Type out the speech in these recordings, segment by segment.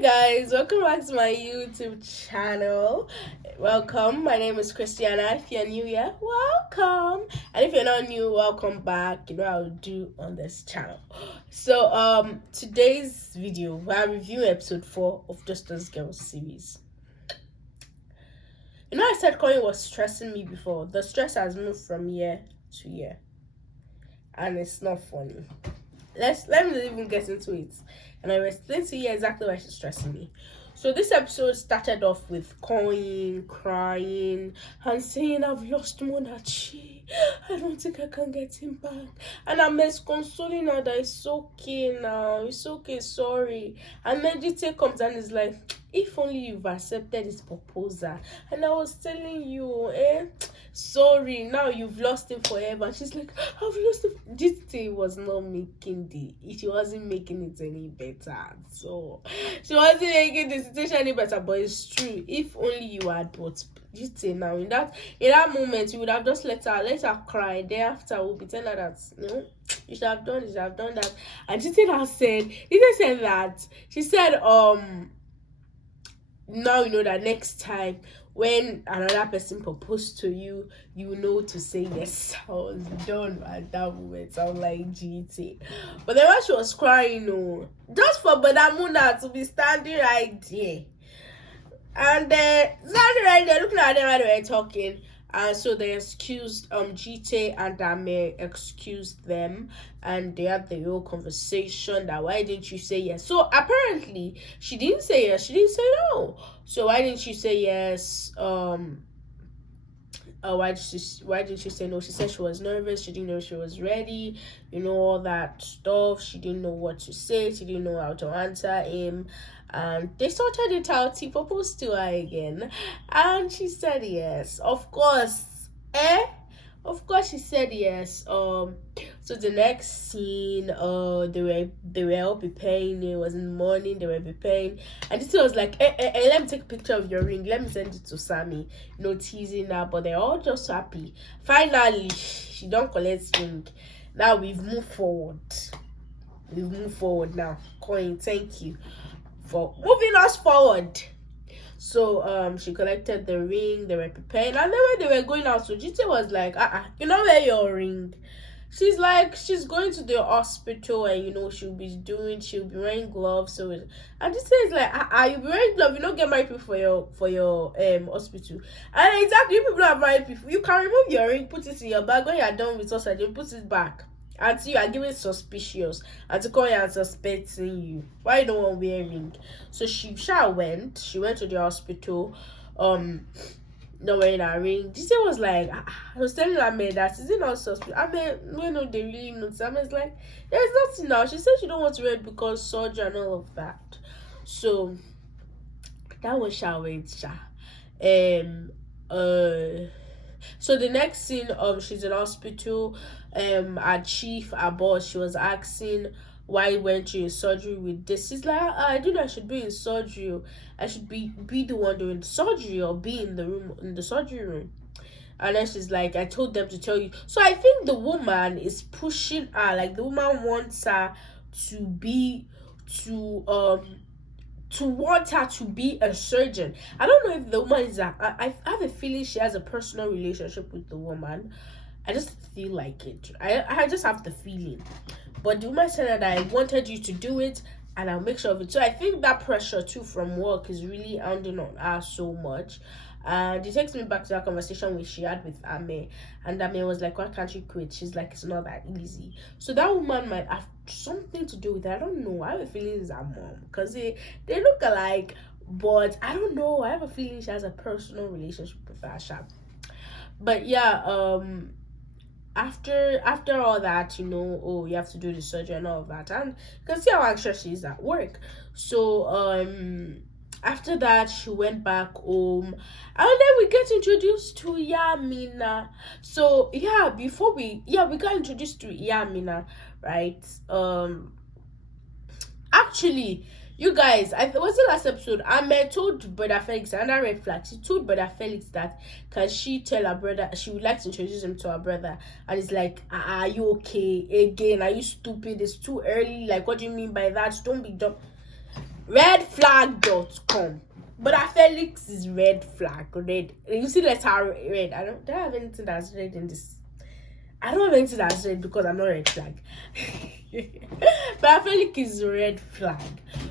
Guys, welcome back to my YouTube channel. Welcome. My name is Christiana. If you're new here, welcome. And if you're not new, welcome back. You know how to do on this channel. So today's video we're reviewing episode 4 of Just Us Girls series. You know, I said Coin was stressing me before. The stress has moved from year to year. And it's not funny. Let me even get into it. And I will explain to you exactly why she's stressing me. So this episode started off with Coin crying and saying, I've lost Monachi. I don't think I can get him back. And I'm consoling her that it's okay now. It's okay, sorry. And then Jite comes and is like, if only you've accepted his proposal. And I was telling you, sorry, now you've lost him forever. And she's like, I've lost him. Jite was not she wasn't making it any better. So she wasn't making the situation any better, but it's true. If only you had bought Jite now in that moment, you would have just let her cry. Thereafter, we'll be telling her that you should have done that. And Jite now said, she said now you know that next time when another person proposed to you, you know to say yes. I was done at that moment. I was like, GT. But then when she was crying, just for Badamuna to be standing right there. And standing right there, looking at them while they were talking. And so they excused GT and Dame excused them, and they had the whole conversation that why didn't you say yes? So apparently she didn't say yes, she didn't say no. So why didn't you say yes? Why didn't she say no? She said she was nervous, she didn't know she was ready, all that stuff. She didn't know what to say, she didn't know how to answer him. And they sorted it out. He proposed to her again, and she said yes. Of course, she said yes. So the next scene, they were all preparing. It was in the morning. They were preparing, and this was like, let me take a picture of your ring. Let me send it to Sammy. Teasing her, but they're all just happy. Finally, she don't collect ring. Now we've moved forward. Now. Coin, thank you for moving us forward. So she collected the ring, they were preparing, and then when they were going out, so Jite was like, you know where your ring? She's like, she's going to the hospital, and she'll be wearing gloves. So and Jite is like, you'll be wearing gloves, you don't get married people for your hospital. And exactly, you people are married people, you can remove your ring, put it in your bag. When you're done with us, and you put it back until you are giving suspicious, and to call you and suspecting you. Why you don't want wearing? So she went to the hospital, not wearing a ring. This was like, I was telling Ame that is it not suspicious? Ame, they really notice. Ame's like, there's nothing now. She said she don't want to wear it because surgery and all of that. So that was so the next scene, she's in hospital. Our chief, our boss, she was asking why went you in surgery with this. She's like, I do know I should be in surgery. I should be the one doing the surgery or be in the surgery room. And then she's like, I told them to tell you. So I think the woman is pushing her, like the woman wants her to want her to be a surgeon. I don't know if the woman is I have a feeling she has a personal relationship with the woman. I just feel like it. I just have the feeling. But the woman said that I wanted you to do it and I'll make sure of it. So I think that pressure too from work is really hounding on her so much. And it takes me back to that conversation which she had with Ame. And Ame was like, why can't you quit? She's like, it's not that easy. So that woman might have something to do with it. I don't know. I have a feeling it's her mom. Because they look alike. But I don't know. I have a feeling she has a personal relationship with Asha. But yeah, after all that, you have to do the surgery and all of that. And you can see how anxious she is at work. So, after that, she went back home, and then we get introduced to Yamina. So yeah, we got introduced to Yamina, right? Actually, you guys, was the last episode? I told Brother Felix another red flag. She told Brother Felix that can she tell her brother she would like to introduce him to her brother, and it's like, are you okay? Again, are you stupid? It's too early. Like, what do you mean by that? Don't be dumb. Redflag.com. But Felix is red flag. Red. You see letter red. Do I have anything that's red in this? I don't have anything that's red because I'm not red flag. But Felix is red flag.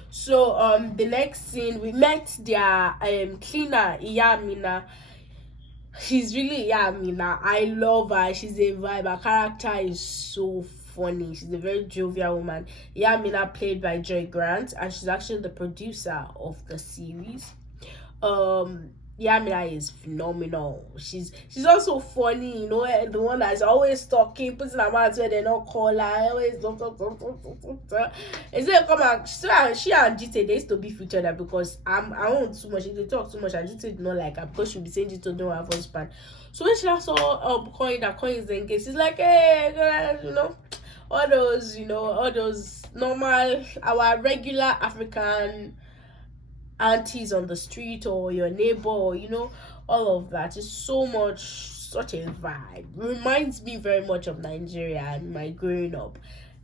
So the next scene we met their cleaner Iyamina. She's really Iyamina. I love her. She's a vibe. Her character is so funny. She's a very jovial woman. Iyamina played by Joy Grant, and she's actually the producer of the series. Yamina is phenomenal. She's also funny, the one that's always talking, putting her mouth where they not call her, always talk. Instead of come and she and GT they used to be featured her because I want too much. If they talk too much, and GT did not like her because she'll be saying it to don't have husband. So when she saw coin is engaged, she's like, hey, all those normal, our regular African aunties on the street or your neighbor, or all of that is such a vibe. Reminds me very much of Nigeria and my growing up.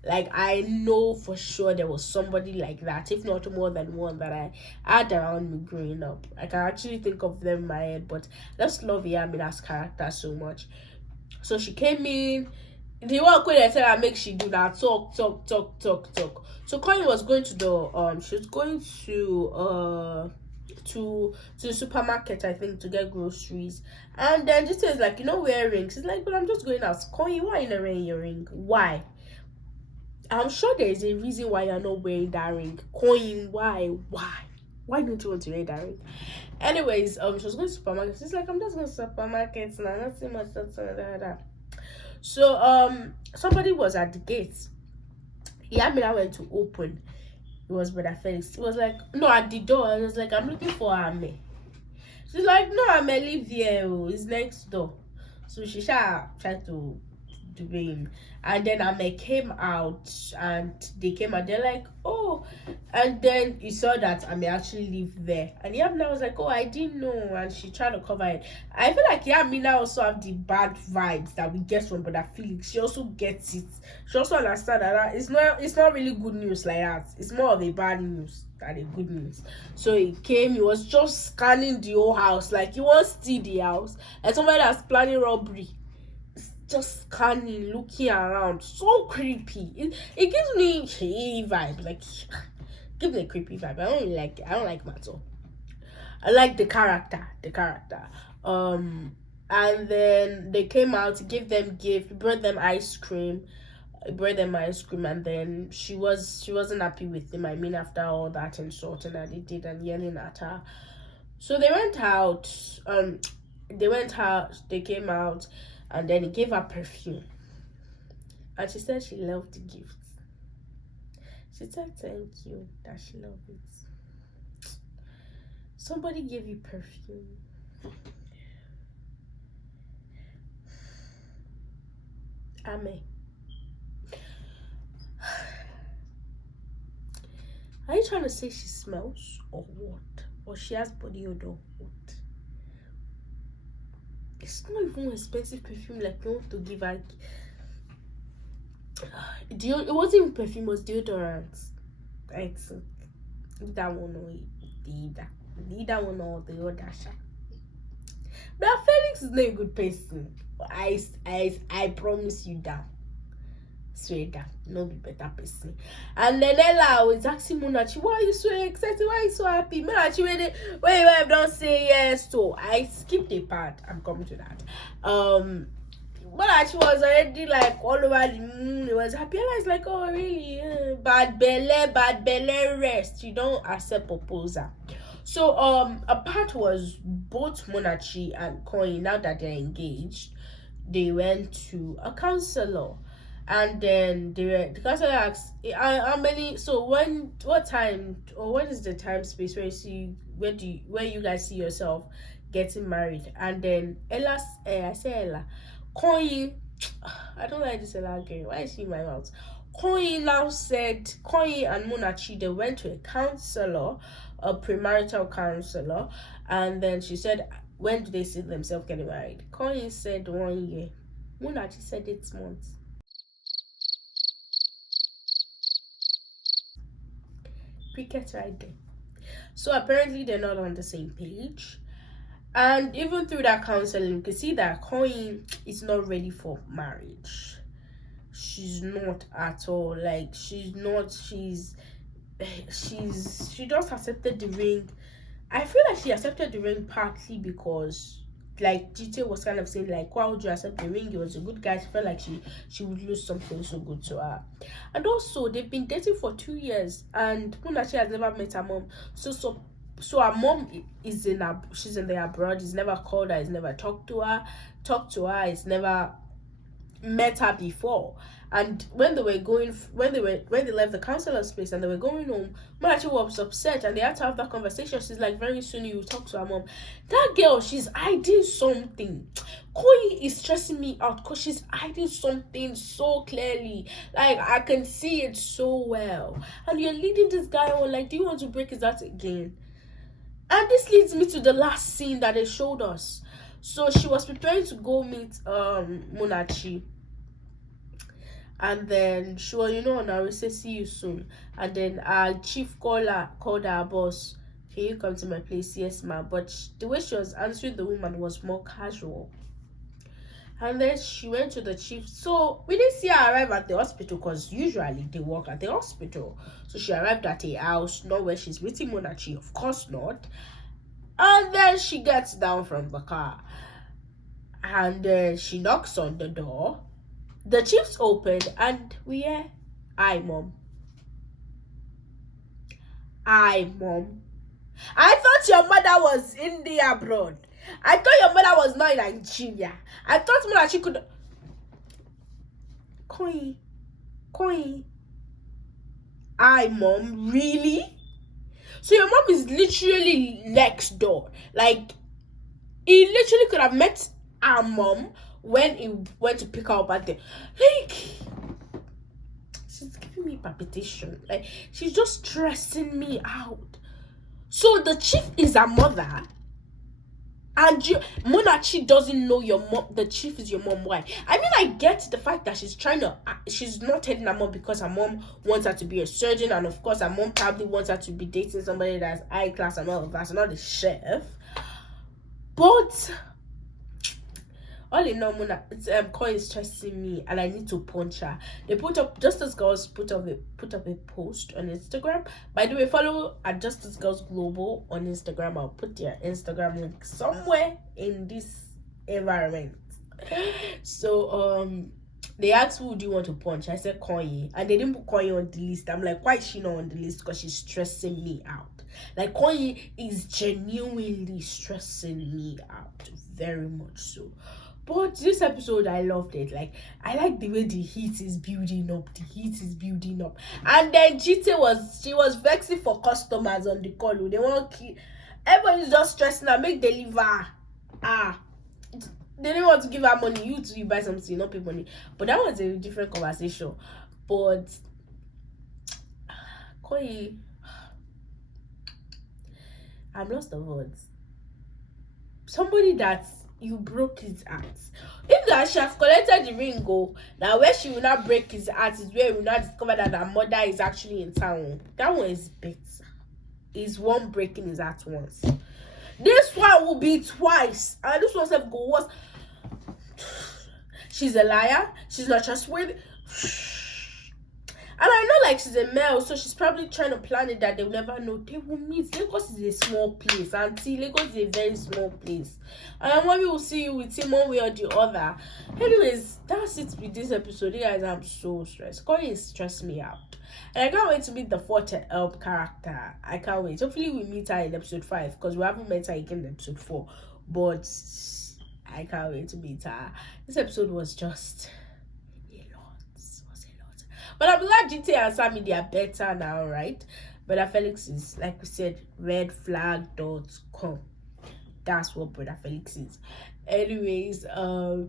Like, I know for sure there was somebody like that, if not more than one, that I had around me growing up. I can actually think of them in my head, but I just love Yamina's character so much. So she came in. The one when I said I make she do that talk. So Coin was going to the she was going to the supermarket, I think, to get groceries. And then just says like, wear rings. She's like, but I'm just going out. Coin, why are you not wearing your ring? Why? I'm sure there is a reason why you're not wearing that ring. Coin, why? Why don't you want to wear that ring? Anyways, she was going to supermarket. She's like, I'm just going to supermarket now. Not too much. So somebody was at the gate. Yamina went to open. It was Brother Felix. He was like, no, at the door. I was like, I'm looking for Ame. She's like, no, Ame, live here. It's next door. So she tried to do him. And then Ame came out, and they came out. They're like, oh. And then you saw that Ame actually lived there. And Yamina was like, oh, I didn't know. And she tried to cover it. I feel like Yamina also have the bad vibes that we get from Brother Felix. She also gets it. She also understands that it's not really good news like that. It's more of a bad news than a good news. So he came, he was just scanning the whole house. Like, he wants to see the house. Like somebody that's planning robbery. Just scanning, looking around, so creepy. It gives me a vibe, like gives me a creepy vibe. I don't like Mato. I like the character. And then they came out to give them gift, brought them ice cream, and then she wasn't happy with him. I mean, after all that insulting that he did and yelling at her. So they went out. They came out. And then he gave her perfume. And she said she loved the gift. She said thank you, that she loved it. Somebody gave you perfume. Ame. Are you trying to say she smells or what? Or she has body odor or what? It's not even expensive perfume like you want to give her. It wasn't even perfume, it was deodorant. I think that one or either one or the other. But Felix is not a good person. I promise you that. Swear that, no be better person. And then Ella was asking Munachi, why are you so excited? Why are you so happy? Munachi, when you don't say yes, so I skipped a part. I'm coming to that. Munachi was already like all over the moon. He was happy. Ella is like, oh really? Bad belly rest. You don't accept proposal. So a part was both Munachi and Coin. Now that they're engaged, they went to a counselor. And then the counselor asked, how many? So what time, or what is the time space where you guys see yourself getting married? And then Ella, I say Ella, Coin, I don't like this Ella girl. Why is she in my mouth? Coin now said Coin and Munachi, they went to a counselor, a premarital counselor, and then she said, when do they see themselves getting married? Coin said 1 year. Munachi said 8 months. cricket right there. So apparently they're not on the same page. And even through that counseling, you can see that Coin is not ready for marriage. She's not at all. Like she just accepted the ring. I feel like she accepted the ring partly because like GT was kind of saying like, why would you accept the ring? He was a good guy. She felt like she would lose something so good to her. And also they've been dating for 2 years and Munachi has never met her mom. So her mom is she's in the abroad. He's never called her, he's never talked to her, he's never met her before. And when they left the counselor's place and they were going home, Malachi was upset and they had to have that conversation. She's like, very soon you will talk to her mom. That girl, she's hiding something. Koi is stressing me out because she's hiding something so clearly. Like I can see it so well. And you're leading this guy on, like, do you want to break his heart again? And this leads me to the last scene that they showed us. So she was preparing to go meet Munachi. And then she was, on her say, see you soon. And then our chief called her boss, can you come to my place? Yes, ma'am. But the way she was answering the woman was more casual. And then she went to the chief. So we didn't see her arrive at the hospital because usually they work at the hospital. So she arrived at a house, not where she's meeting Munachi, of course not. And then she gets down from the car. And then she knocks on the door. The chief's opened and we hear, hi, mom. Hi, mom. I thought your mother was in the abroad. I thought your mother was not in Nigeria. I thought that she could. Koi. Hi, mom. Really? So your mom is literally next door. Like, he literally could have met our mom when he went to pick her up at the, like, she's giving me palpitation. Like, she's just stressing me out. So the chief is her mother, and Munachi doesn't know your mom. The chief is your mom. Why? I mean, I get the fact that she's not telling her mom because her mom wants her to be a surgeon, and of course her mom probably wants her to be dating somebody that's high class and all of that, so not a chef. But all in all, Koi is stressing me, and I need to punch her. They Justice Girls put up a post on Instagram. By the way, follow at Justice Girls Global on Instagram. I'll put their Instagram link somewhere in this environment. So they asked, who do you want to punch? I said Koi, and they didn't put Koi on the list. I'm like, why is she not on the list? Because she's stressing me out. Like, Koi is genuinely stressing me out, very much so. But this episode, I loved it. Like, I like the way the heat is building up. And then GT was vexing for customers on the call. They want everybody's just stressing her, make deliver. They didn't want to give her money. You buy something, you not pay money. But that was a different conversation. But Koi, I'm lost of words. Somebody that you broke his heart. If that she has collected the ring, now where she will not break his heart is where we will not discover that her mother is actually in town. That one is better. Is one breaking his heart once. This one will be twice. And this one said go once. She's a liar. She's not trustworthy. And I know, like, she's a male, so she's probably trying to plan it that they'll never know. They will meet. Lagos is a small place. Auntie, Lagos is a very small place. And when we will see you with him one way or the other. Anyways, that's it with this episode. You guys, I'm so stressed. Corey is stressing me out. And I can't wait to meet the fourth character. I can't wait. Hopefully we meet her in episode 5, because we haven't met her again in episode 4. But I can't wait to meet her. This episode was just... But I'm glad GT and Sammy, they are better now, right? Brother Felix is, like we said, redflag.com. That's what Brother Felix is. Anyways,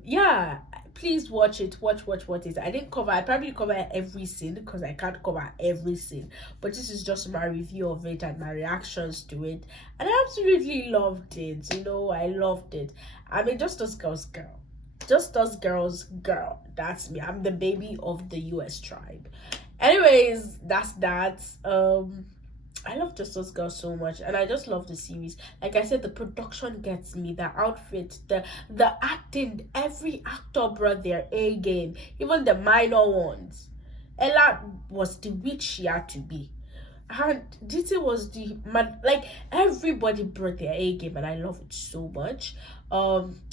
yeah, please watch it. Watch it. I probably cover every scene because I can't cover every scene. But this is just my review of it and my reactions to it. And I absolutely loved it. I loved it. I'm a Just Us Girls girl. Just Us Girls girl. That's me. I'm the baby of the US tribe. Anyways, that's that. I love Just Us Girl so much, and I just love the series. Like I said, the production gets me, the outfit, the acting. Every actor brought their A game, even the minor ones. Ella was the witch she had to be, and DT was the man. Like everybody brought their A game, and I love it so much.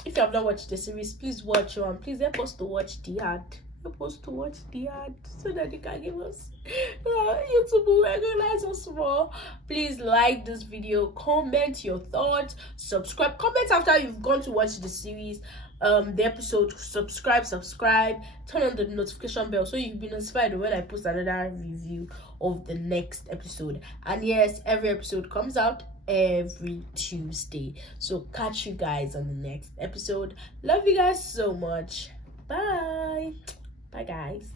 If you have not watched the series, please watch it, and please help us to watch the ad. Help us to watch the ad so that they can give us YouTube will recognize us more. Please like this video, comment your thoughts, subscribe, comment after you've gone to watch the series, the episode, subscribe, turn on the notification bell so you'll be notified when I post another review of the next episode. And yes, every episode comes out every Tuesday, so catch you guys on the next episode. Love you guys so much. Bye guys.